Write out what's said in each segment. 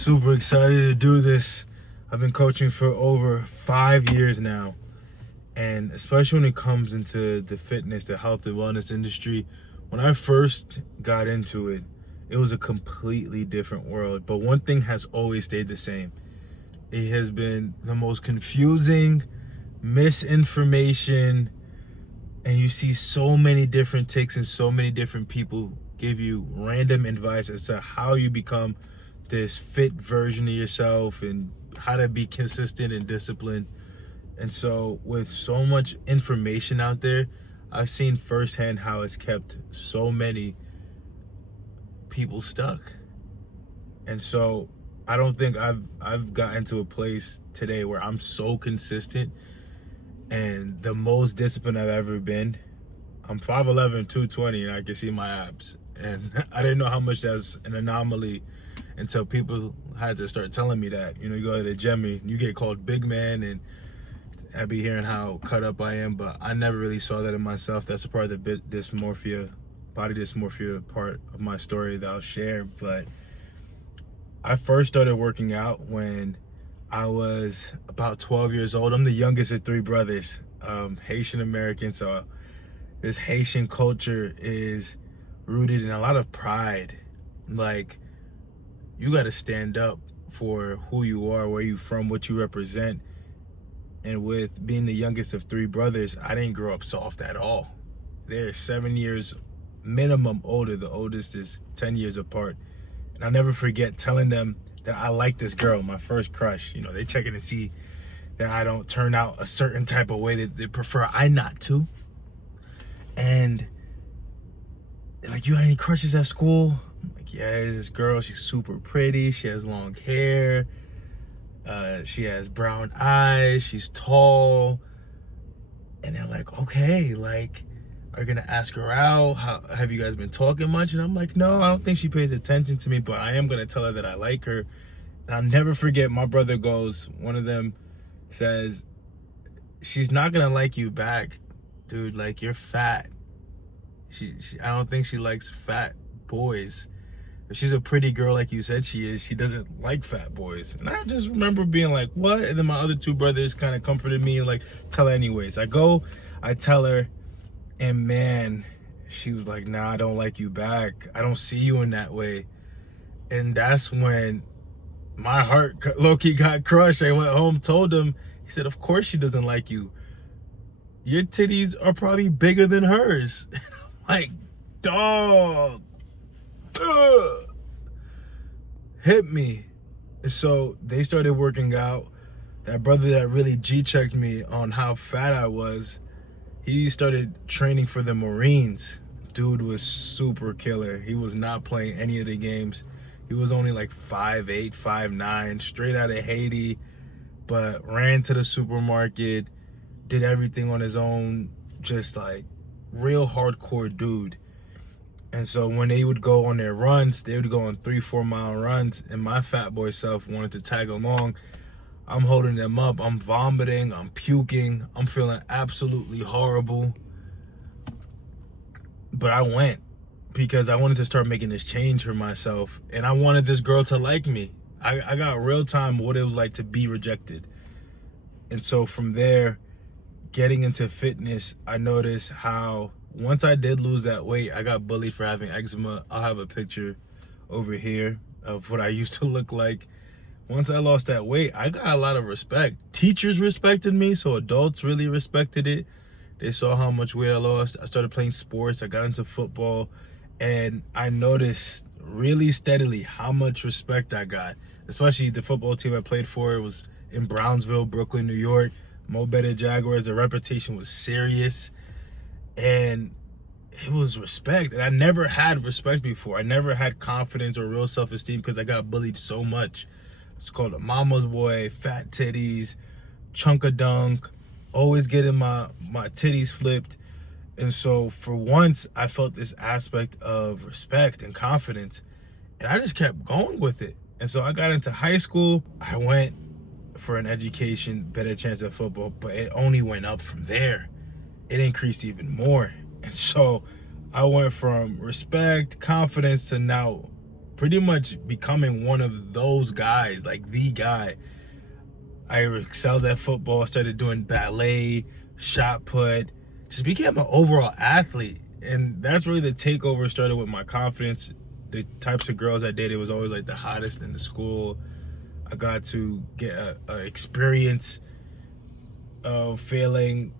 Super excited to do this. I've been coaching for over 5 years now. And especially when it comes into the fitness, the health and wellness industry, when I first got into it, it was a completely different world. But one thing has always stayed the same. It has been the most confusing misinformation, and you see so many different takes and so many different people give you random advice as to how you become this fit version of yourself and how to be consistent and disciplined. And so with so much information out there, I've seen firsthand how it's kept so many people stuck. And so I don't think I've gotten to a place today where I'm so consistent and the most disciplined I've ever been. I'm 5'11", 220, and I can see my abs. And I didn't know how much that's an anomaly until people had to start telling me that. You know, you go to the gym and you get called big man, and I'd be hearing how cut up I am, but I never really saw that in myself. That's a part of the body dysmorphia part of my story that I'll share. But I first started working out when I was about 12 years old. I'm the youngest of 3 brothers, Haitian American. So this Haitian culture is rooted in a lot of pride. Like, you got to stand up for who you are, where you from, what you represent. And with being the youngest of 3 brothers, I didn't grow up soft at all. They're 7 years minimum older. The oldest is 10 years apart. And I'll never forget telling them that I like this girl, my first crush. You know, they checking to see that I don't turn out a certain type of way that they prefer I not to. And they're like, you got any crushes at school? I'm like, yeah, there's this girl. She's super pretty. She has long hair. She has brown eyes. She's tall. And they're like, okay, like, are you gonna ask her out? How have you guys been talking much? And I'm like, no, I don't think she pays attention to me, but I am gonna tell her that I like her. And I'll never forget, my brother goes, one of them says, she's not gonna like you back, dude. Like, you're fat. I don't think she likes fat boys. If she's a pretty girl like you said she is, she doesn't like fat boys. And I just remember being like, what? And then my other 2 brothers kind of comforted me and like, tell her anyways. I tell her, and man, she was like, nah, I don't like you back. I don't see you in that way. And that's when my heart low-key got crushed. I went home, told him. He said, of course she doesn't like you. Your titties are probably bigger than hers. And I'm like, dog. Hit me. And so they started working out. That brother that really G-checked me on how fat I was, he started training for the Marines. Dude was super killer. He was not playing any of the games. He was only like 5'8", 5'9", straight out of Haiti, but ran to the supermarket, did everything on his own, just like real hardcore dude. And so when they would go on their runs, they would go on 3-4 mile runs, and my fat boy self wanted to tag along. I'm holding them up, I'm vomiting, I'm puking, I'm feeling absolutely horrible. But I went because I wanted to start making this change for myself, and I wanted this girl to like me. I got real time what it was like to be rejected. And so from there, getting into fitness, I noticed how once I did lose that weight, I got bullied for having eczema. I'll have a picture over here of what I used to look like. Once I lost that weight, I got a lot of respect. Teachers respected me, so adults really respected it. They saw how much weight I lost. I started playing sports. I got into football, and I noticed really steadily how much respect I got. Especially the football team I played for, it was in Brownsville, Brooklyn, New York. Mo Better Jaguars. The reputation was serious, and it was respect. And I never had respect before. I never had confidence or real self-esteem because I got bullied so much. It's called a mama's boy, fat titties, chunk of dunk, always getting my titties flipped. And so for once, I felt this aspect of respect and confidence, and I just kept going with it. And so I got into high school. I went for an education, better chance at football, but it only went up from there. It increased even more. And so I went from respect, confidence, to now pretty much becoming one of those guys, like the guy. I excelled at football, started doing ballet, shot put, just became an overall athlete. And that's really the takeover started with my confidence. The types of girls I dated was always like the hottest in the school. I got to get a experience of feeling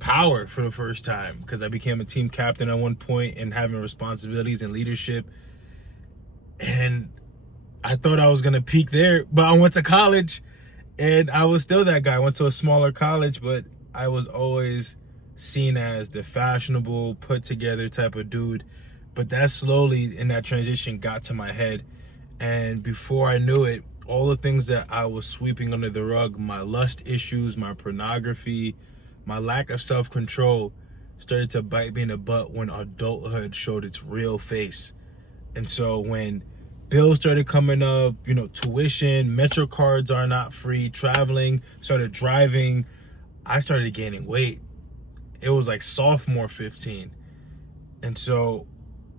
power for the first time because I became a team captain at one point and having responsibilities and leadership. And I thought I was going to peak there, but I went to college and I was still that guy. I went to a smaller college, but I was always seen as the fashionable, put together type of dude. But that slowly in that transition got to my head. And before I knew it, all the things that I was sweeping under the rug, my lust issues, my pornography, my lack of self-control started to bite me in the butt when adulthood showed its real face. And so when bills started coming up, tuition, Metro cards are not free, traveling, started driving, I started gaining weight. It was like sophomore 15. And so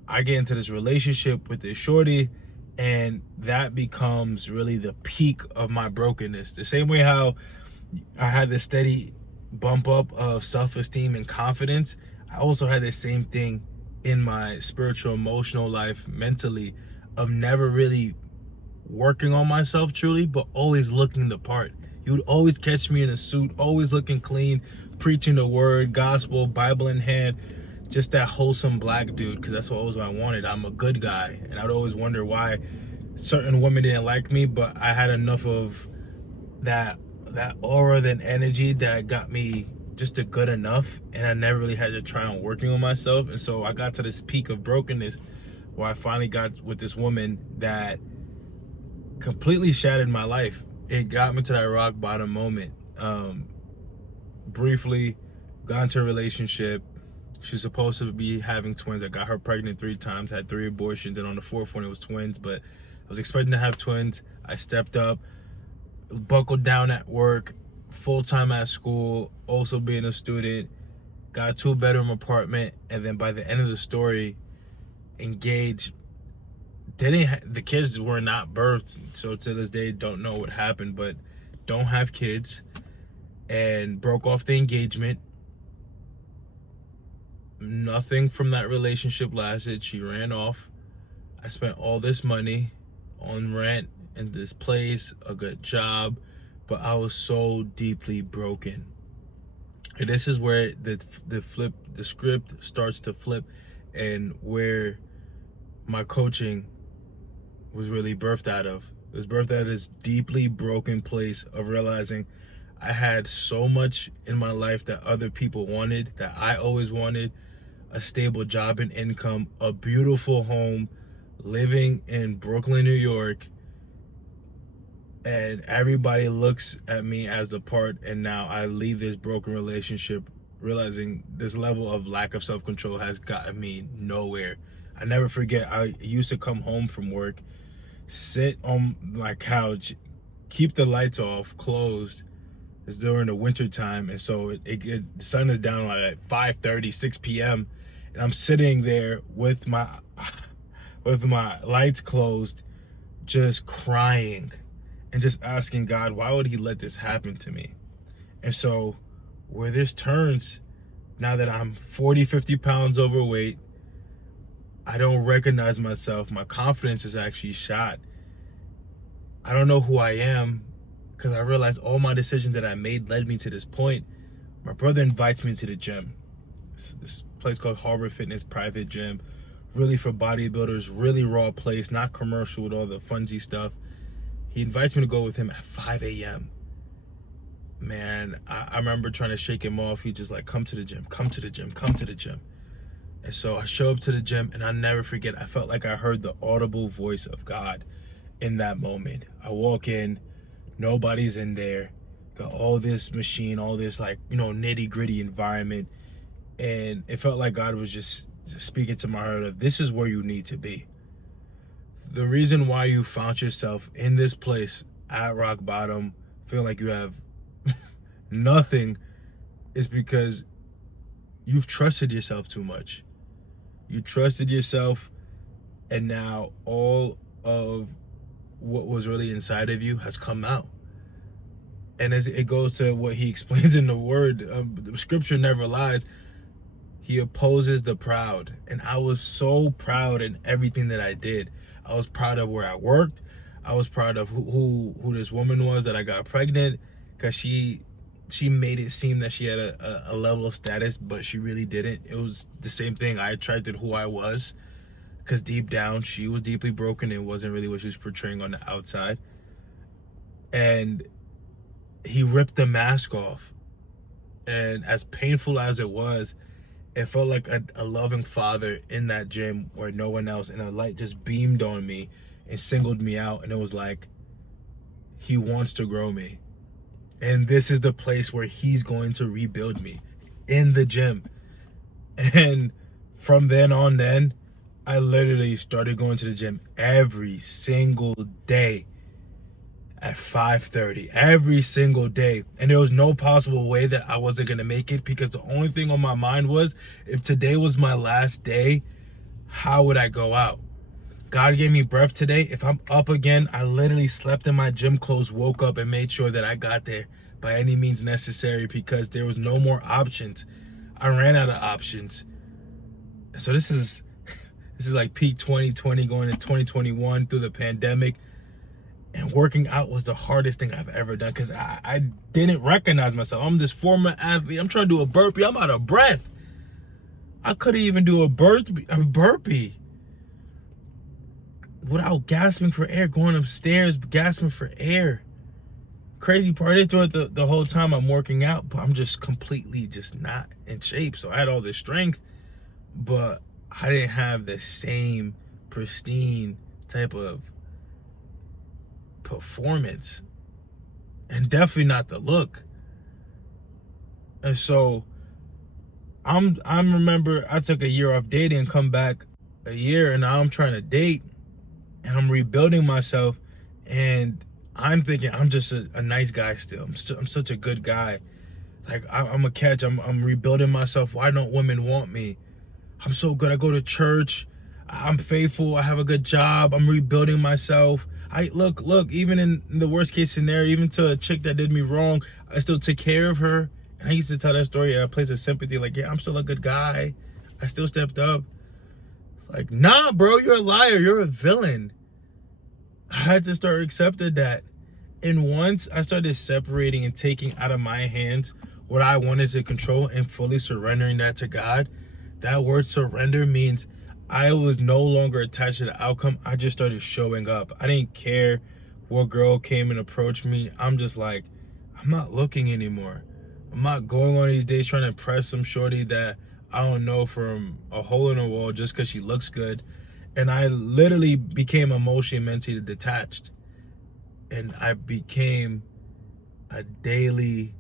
I get into this relationship with this shorty, and that becomes really the peak of my brokenness. The same way how I had this steady bump up of self-esteem and confidence, I also had the same thing in my spiritual, emotional life, mentally, of never really working on myself truly, but always looking the part. You would always catch me in a suit, always looking clean, preaching the word, gospel, Bible in hand, just that wholesome black dude, because that's what I wanted. I'm a good guy, and I'd always wonder why certain women didn't like me, but I had enough of that aura, that energy that got me just a good enough, and I never really had to try on working on myself. And so I got to this peak of brokenness where I finally got with this woman that completely shattered my life. It got me to that rock bottom moment. Briefly got into a relationship. She's supposed to be having twins. I got her pregnant 3 times, had 3 abortions, and on the 4th one it was twins. But I was expecting to have twins. I stepped up, buckled down at work, full-time at school, also being a student, got a 2-bedroom apartment, and then by the end of the story, engaged. The kids were not birthed, so to this day don't know what happened, but don't have kids, and broke off the engagement. Nothing from that relationship lasted. She ran off. I spent all this money on rent in this place, a good job, but I was so deeply broken. And this is where the script starts to flip, and where my coaching was really birthed out of. It was birthed out of this deeply broken place of realizing I had so much in my life that other people wanted, that I always wanted: a stable job and income, a beautiful home, living in Brooklyn, New York, and everybody looks at me as the part, and now I leave this broken relationship realizing this level of lack of self-control has gotten me nowhere. I never forget, I used to come home from work, sit on my couch, keep the lights off, closed. It's during the winter time, and so the sun is down like at 5:30, 6 p.m. and I'm sitting there with my lights closed, just crying and just asking God, why would he let this happen to me? And so where this turns, now that I'm 40, 50 pounds overweight, I don't recognize myself. My confidence is actually shot. I don't know who I am, because I realized all my decisions that I made led me to this point. My brother invites me to the gym. This place called Harbor Fitness private gym, really for bodybuilders, really raw place, not commercial with all the fungy stuff. He invites me to go with him at 5 a.m. Man, I remember trying to shake him off. He just like, come to the gym, come to the gym, come to the gym. And so I show up to the gym, and I'll never forget, I felt like I heard the audible voice of God in that moment. I walk in, nobody's in there, got all this machine, all this like, nitty gritty environment. And it felt like God was just speaking to my heart of, this is where you need to be. The reason why you found yourself in this place at rock bottom, feel like you have nothing, is because you've trusted yourself too much. You trusted yourself, and now all of what was really inside of you has come out. And as it goes to what he explains in the word, the scripture never lies. He opposes the proud. And I was so proud in everything that I did. I was proud of where I worked. I was proud of who this woman was that I got pregnant, because she made it seem that she had a level of status, but she really didn't. It was the same thing. I attracted who I was, because deep down she was deeply broken. It wasn't really what she was portraying on the outside. And he ripped the mask off, and as painful as it was, it felt like a loving father in that gym where no one else, and a light just beamed on me and singled me out. And it was like, he wants to grow me, and this is the place where he's going to rebuild me, in the gym. And from then on, then I literally started going to the gym every single day at 5:30 every single day. And there was no possible way that I wasn't going to make it, because the only thing on my mind was, if today was my last day, how would I go out? God gave me breath today. If I'm up again, I literally slept in my gym clothes, woke up, and made sure that I got there by any means necessary, because there was no more options. I ran out of options. So this is like peak 2020 going to 2021 through the pandemic. And working out was the hardest thing I've ever done, because I didn't recognize myself. I'm this former athlete. I'm trying to do a burpee. I'm out of breath. I couldn't even do a burpee without gasping for air, going upstairs, gasping for air. Crazy part is, throughout the whole time I'm working out, but I'm just completely just not in shape. So I had all this strength, but I didn't have the same pristine type of performance, and definitely not the look. And so I remember I took a year off dating and come back a year, and now I'm trying to date, and I'm rebuilding myself, and I'm thinking I'm just a nice guy still. I'm such a good guy. Like, I'm a catch. I'm rebuilding myself. Why don't women want me? I'm so good. I go to church. I'm faithful. I have a good job. I'm rebuilding myself. I look, even in the worst case scenario, even to a chick that did me wrong, I still took care of her. And I used to tell that story at a place of sympathy, like, yeah, I'm still a good guy. I still stepped up. It's like, nah, bro, you're a liar. You're a villain. I had to start accepting that. And once I started separating and taking out of my hands what I wanted to control and fully surrendering that to God, that word surrender means I was no longer attached to the outcome. I just started showing up. I didn't care what girl came and approached me. I'm just like, I'm not looking anymore. I'm not going on these days trying to impress some shorty that I don't know from a hole in a wall just because she looks good. And I literally became emotionally and mentally detached. And I became a daily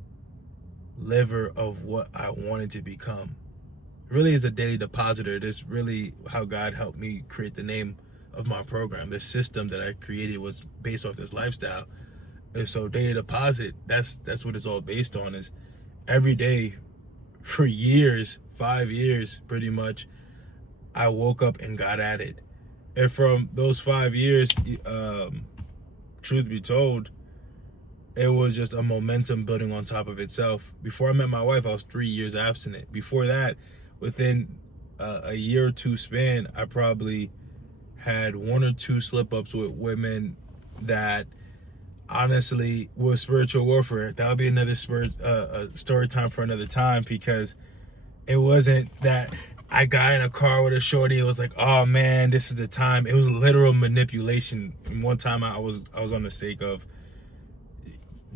liver of what I wanted to become. Really is a daily depositor. It is really how God helped me create the name of my program. The system that I created was based off this lifestyle. And so daily deposit, that's what it's all based on, is every day for years, 5 years pretty much, I woke up and got at it. And from those 5 years, truth be told, it was just a momentum building on top of itself. Before I met my wife, I was 3 years abstinent. Before that, within a year or two span, I probably had 1 or 2 slip-ups with women that honestly was spiritual warfare. That would be another story time for another time, because it wasn't that I got in a car with a shorty. It was like, oh man, this is the time. It was literal manipulation. And one time I was on the sake of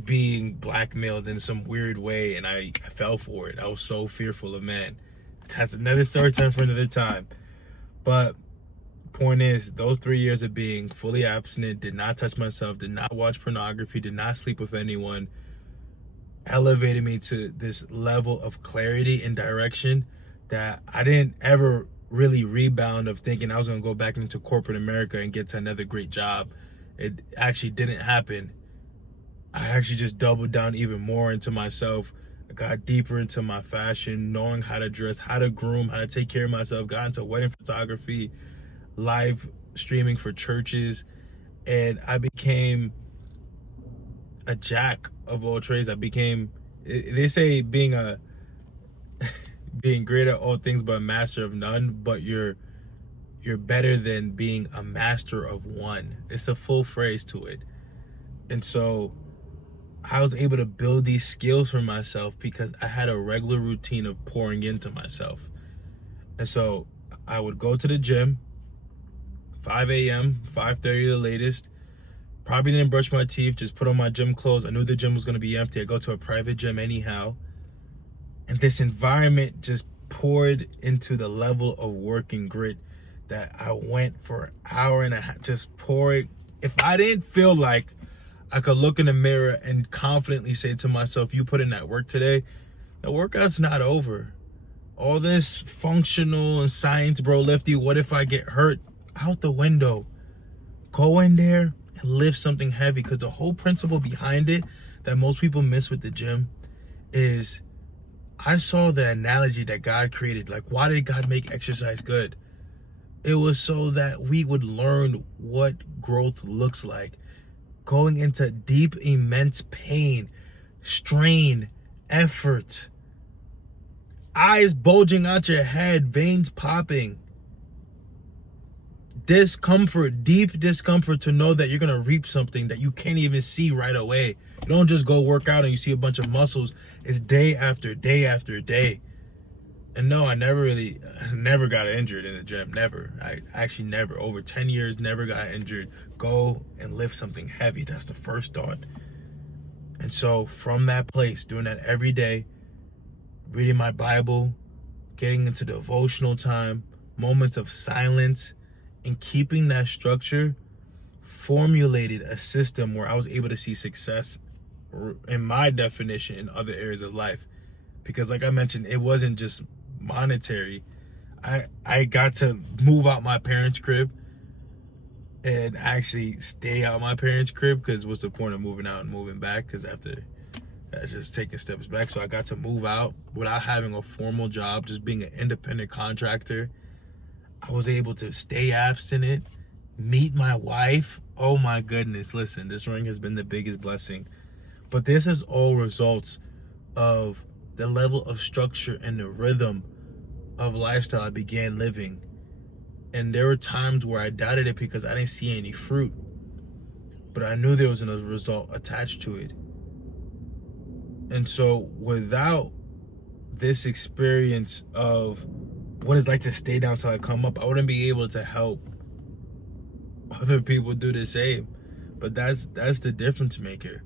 being blackmailed in some weird way, and I fell for it. I was so fearful of men. That's another story time for another time. But point is, those 3 years of being fully abstinent, did not touch myself, did not watch pornography, did not sleep with anyone, elevated me to this level of clarity and direction that I didn't ever really rebound of thinking I was going to go back into corporate America and get to another great job. It actually didn't happen. I actually just doubled down even more into myself. I got deeper into my fashion, knowing how to dress, how to groom, how to take care of myself, got into wedding photography, live streaming for churches, and I became a jack of all trades. I became, they say being a being great at all things but a master of none, but you're better than being a master of one. It's a full phrase to it. And so I was able to build these skills for myself because I had a regular routine of pouring into myself. And so I would go to the gym, 5 a.m., 5:30 the latest. Probably didn't brush my teeth, just put on my gym clothes. I knew the gym was going to be empty. I go to a private gym anyhow. And this environment just poured into the level of work and grit that I went for an hour and a half, just pouring. If I didn't feel like I could look in the mirror and confidently say to myself, you put in that work today, the workout's not over. All this functional and science, bro, lifty, what if I get hurt? Out the window. Go in there and lift something heavy, because the whole principle behind it that most people miss with the gym is, I saw the analogy that God created. Like, why did God make exercise good? It was so that we would learn what growth looks like. Going into deep, immense pain, strain, effort, eyes bulging out your head, veins popping, discomfort, deep discomfort, to know that you're going to reap something that you can't even see right away. You don't just go work out and you see a bunch of muscles. It's day after day after day. And no, I never got injured in the gym. Never. I actually never. Over 10 years, never got injured. Go and lift something heavy. That's the first thought. And so from that place, doing that every day, reading my Bible, getting into devotional time, moments of silence, and keeping that structure, formulated a system where I was able to see success, in my definition, in other areas of life. Because like I mentioned, it wasn't just monetary. I got to move out my parents' crib and actually stay out my parents' crib, because what's the point of moving out and moving back? Because after that's just taking steps back. So I got to move out without having a formal job, just being an independent contractor. I was able to stay abstinent, meet my wife. Oh my goodness, listen, this ring has been the biggest blessing. But this is all results of the level of structure and the rhythm of lifestyle I began living. And there were times where I doubted it because I didn't see any fruit, but I knew there was a result attached to it. And so without this experience of what it's like to stay down till I come up, I wouldn't be able to help other people do the same. But that's the difference maker.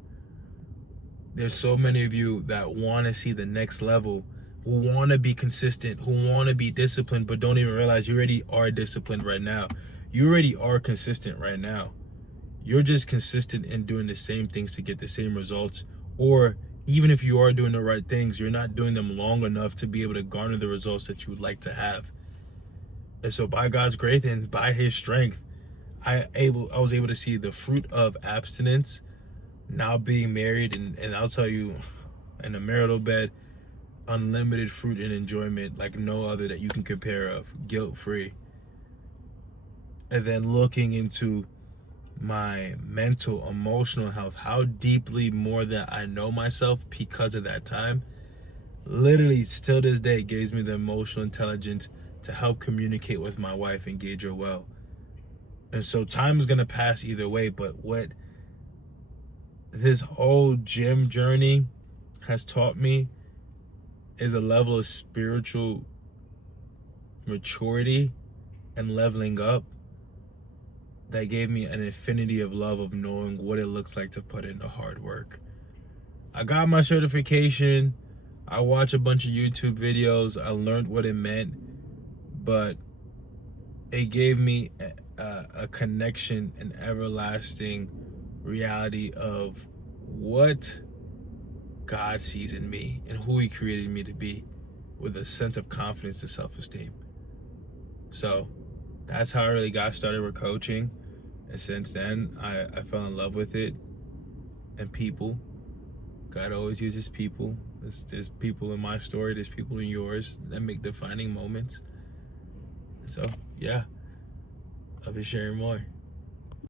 There's so many of you that want to see the next level, who want to be consistent, who want to be disciplined, but don't even realize you already are disciplined right now. You already are consistent right now. You're just consistent in doing the same things to get the same results. Or even if you are doing the right things, you're not doing them long enough to be able to garner the results that you would like to have. And so by God's grace and by his strength, I was able to see the fruit of abstinence, now being married, and I'll tell you, in a marital bed, unlimited fruit and enjoyment like no other that you can compare of, guilt-free. And then looking into my mental, emotional health, how deeply more that I know myself because of that time, literally still this day gives me the emotional intelligence to help communicate with my wife and gauge her well. And so time is going to pass either way, but what this whole gym journey has taught me is a level of spiritual maturity and leveling up that gave me an infinity of love of knowing what it looks like to put in the hard work. I got my certification. I watched a bunch of YouTube videos. I learned what it meant, but it gave me a connection, an everlasting reality of what God sees in me and who he created me to be, with a sense of confidence and self-esteem. So that's how I really got started with coaching. And since then, I fell in love with it. And people, God always uses people. There's people in my story, there's people in yours that make defining moments. And so, yeah. I'll be sharing more.